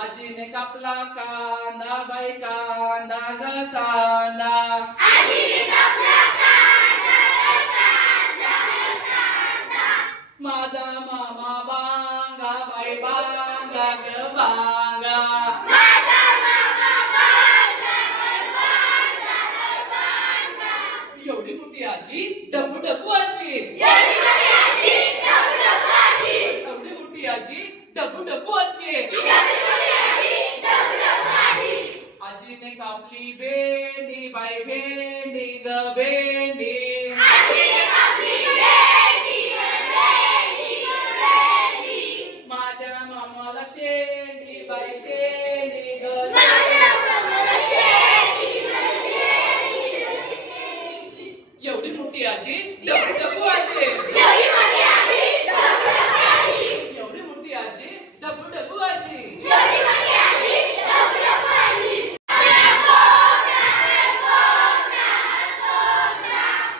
आजीने कापला कांदा बाई कांदा ग कांदा. माझा मामा बांगा बाई बांगा ग बांगा. एवढी मोठी आजी डबू डबू आजी. एवढी मोठी आजी डबू डबू आजी. आजीने कापली भेंडी बाई भेंडी ग भेंडी. माझ्या मामाला शेंडी बाई शेंडी ग एवढी मोठी आजी डबू डबू आजी. एवढी मोठी आजी डबू डबू आजी.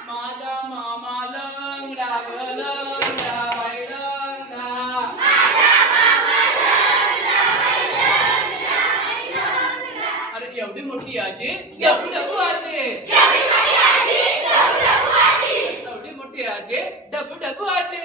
माझा मामा लंगडा ग लंगडा बाई लंगडा. अरे एवढी मोठी आजी डबू डबू आजी. एवढी मोठी आजी डबू डबू आजी.